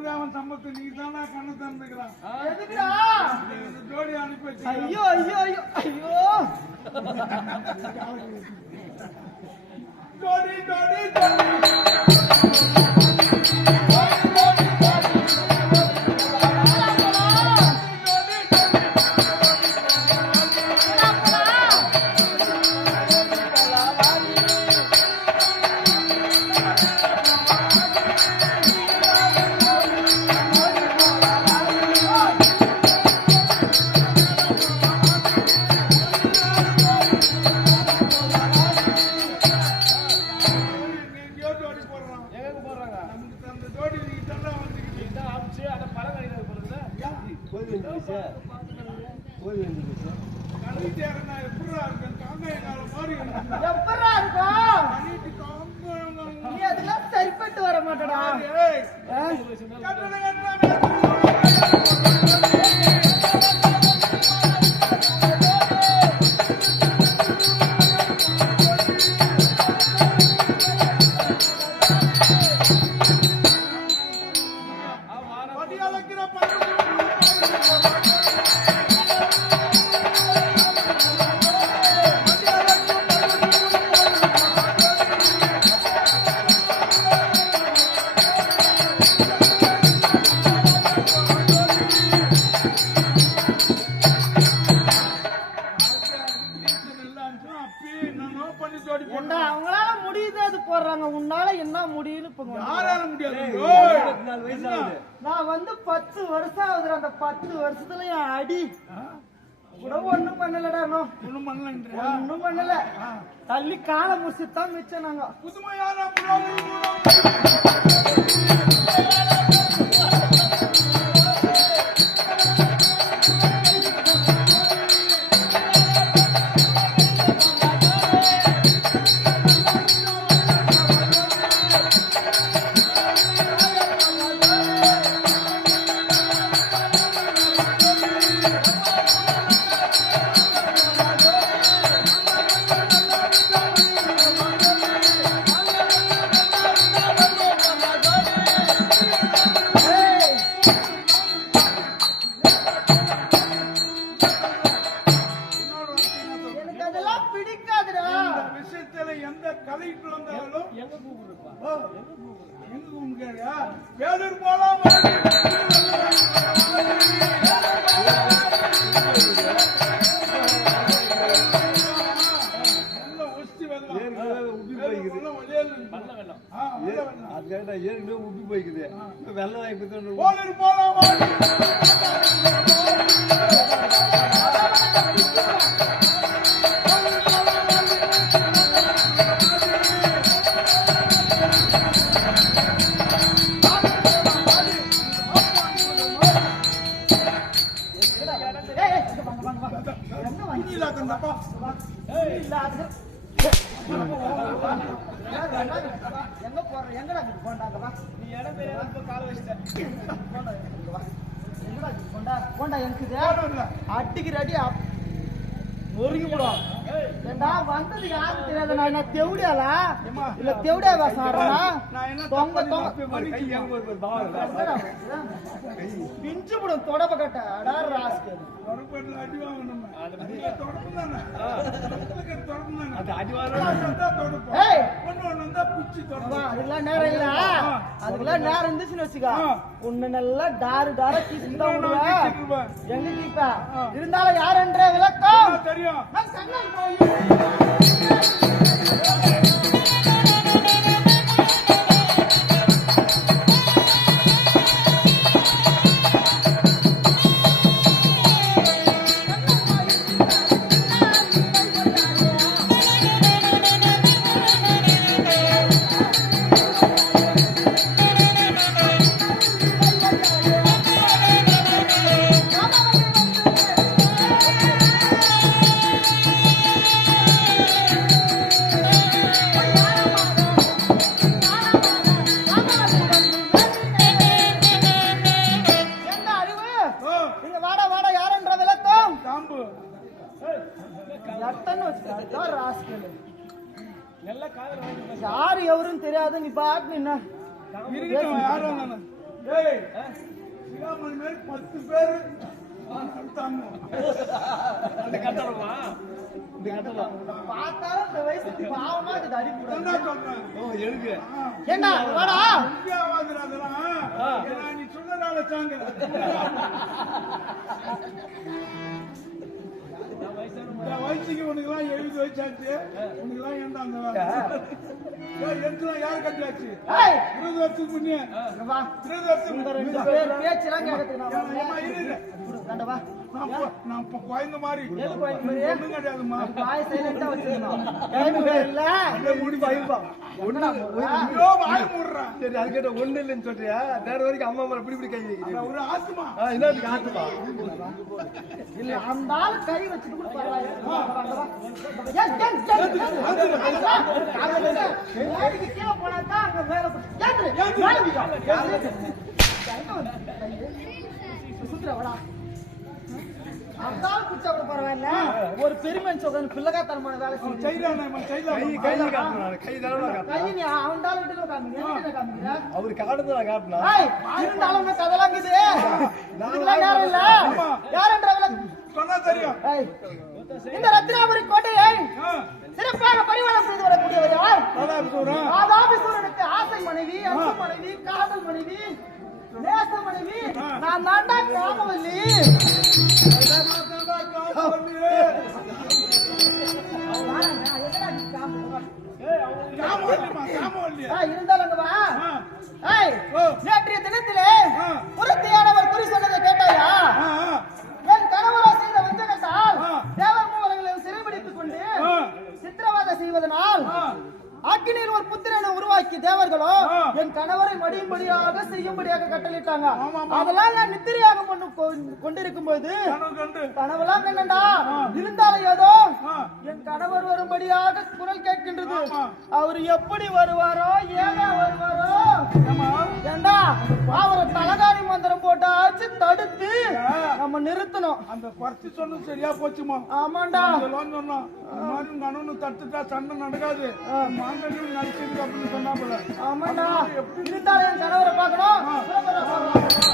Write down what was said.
தேவன் சம்பத்து நீ தானா கண்ணு இந்த ஜோடி அனுப்பி ஐயோ ஐயோ ஐயோ ஐயோ. ஜோடி ஜோடி ஜோடி. காங்காய காலம் மாதிரி. எப்படா இருக்கும் நீ அதெல்லாம் சரிப்பட்டு வர மாட்டடா? கட்டணம் கட்டணம் நான் வந்து பத்து வருஷம் ஆகுதுடா அந்த பத்து வருஷத்துல என் அடி. கூட ஒண்ணும் பண்ணலடா. ஒண்ணும் பண்ணலன்றியா? ஒண்ணும் பண்ணல. தள்ளி காலை முடிச்சுதான் மிச்சம் நாங்க. புதுமையான எங்க கூப்பிடுறப்பா? ஓ, எங்க கும்பிடுறியா? வேலூர் போலாம். ஏற்கனவே உப்பி போய்க்குது. வெள்ளம் வழியல் இருக்கு. எங்க போற எங்கடா இது நீ இடம் தெரியாத கால வச்சுட்ட போண்டா எங்கடா எனக்கு இது வேலூர்ல. நொறுங்கி ஏண்டா வந்தது யாரும் தெரியாது நான் என்ன தெவுடியாலா இல்ல தெவுடியா தொங்க தொங்க. பிஞ்சு போடும் தொடப்ப கட்ட அடா அடி வாங்கணும். அது வந்தா தொடப்பு. ஏய் ஒண்ணு ஒண்ணு வந்தா பிச்சு தொடப்பு. வா, அதுக்கெல்லாம் நேரம் இல்ல அதுக்கெல்லாம் நேரம் இருந்துச்சுன்னு வச்சுக்கோ. உன்னை நல்லா டாரு டார தான் விடுவேன். எங்க கீப்பா? இருந்தாலும் யாருன்ற விளக்கம்? தெரியும். யாரு எவருன்னு தெரியாது நீ பாட்டு என்ன? இருக்கட்டும் யாரும் நானு. டேய் சிகாமணி மாதிரி பத்து பேரு. அந்த கட்டணமா? என்ன வாடா. நீ சொன்னதால சாங்க வயசுக்கு உனக்குலாம் எழுபது வயசாச்சு உனக்குலாம் ஏன்டா அந்த எடுத்துலாம் யார் கட்டியாச்சு? இருபது வருஷத்துக்கு முன்னே. இருபது வருஷத்துக்கு நான் குழந்தை மாதிரி? ஒண்ணும் கிடையாதும்மா. சரி அது கேட்ட ஒண்ணு இல்லைன்னு சொல்றியா நேர வரைக்கும் அம்மா மேல கை ஒரு ஆத்துமா என்ன இல்ல அந்த ஆளு கை வச்சுட்டு கூட பரவாயில்ல அங்க? சுத்துற, வாடா. குடிச்சா கூட பரவாயில்ல. ஒரு பெருமை சொல்றேன் பிள்ளைகாத்தனமான வேலை அவரு காட்டுறது நான் காட்டினா இருந்தாலும் உனக்கு அதெல்லாம் இருக்குது. இதுக்கெல்லாம் நேரம் இல்ல. யாருன்ற விளக்கு? சொன்னா தெரியும். இந்த ரத்தினாபுரி கோட்டையை சிறப்பாக பரிவாரம் செய்து வரக்கூடியவர் யார்? அதான் ராதாபிசூரனுக்கு ஆசை மனைவி அன்பு மனைவி காதல் மனைவி நேச மனைவி. நான் தாண்டா காமவல்லி வா. நேற்றைய தினத்திலே புரத்தியானவர் குறி சொன்னதை கேட்டாயா? என் கணவரா செய்த வஞ்சகத்தால் தேவர் மூவர்களை சிறைபிடித்துக் கொண்டு சித்திரவதை செய்வதனால் அக்கினியில் ஒரு புத்திரனை உருவாக்கி தேவர்களோ என் கணவரை மடியும்படியாக செய்யும்படியாக கட்டளிட்டாங்க அதெல்லாம் நான் நித்திரையாக கொண்டு கொண்டிருக்கும் போது கனவெல்லாம் கண்டா இருந்தாலும் ஏதோ என் கணவர் வரும்படியாக குரல் கேட்கின்றது. அவர் எப்படி வருவாரோ ஏதா வருவாரோ? ஏண்டா? அவரை தலகாணி மந்திரம் போட்டாச்சு தடுத்து நம்ம நிறுத்தணும். அந்த குறைச்சு சொன்னது சரியா போச்சுமா? ஆமாண்டா. சொன்னோம் மாதிரி அண்ணனு தட்டுட்டா சண்டை நடக்காது. மாங்கல்யம் நடிச்சிருக்கு அப்படின்னு சொன்னாப்புல ஆமாண்டா. இருந்தாலும் என் கணவரை பார்க்கணும்.